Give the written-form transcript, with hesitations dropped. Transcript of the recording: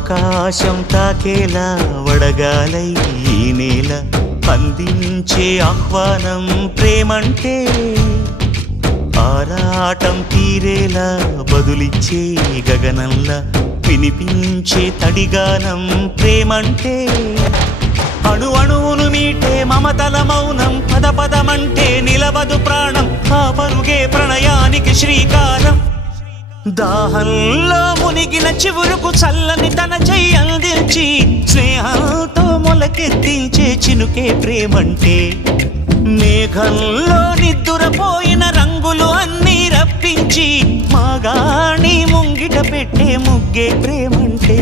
ఆకాశం తాకేలా వడగాలై ఈ నేల అందించే ఆహ్వానం ప్రేమంటే ఆరాటం తీరేలా బదులిచ్చే గగనంలా వినిపించే తడిగానం ప్రేమంటే అణు అణువును మీటే మమతల మౌనం పద పదమంటే నిలవదు ప్రాణం ఆ పరుగే ప్రణయానికి శ్రీకారం దాహంలో మునిగిన చివురుకు చల్లని తన చెయ్యి అందించి స్నేహంతో మొలకెత్తించే చినుకే ప్రేమంటే మేఘంలో నిద్దురపోయిన రంగులు అన్నీ రప్పించి మాగాణి ముంగిట పెట్టే ముగ్గే ప్రేమంటే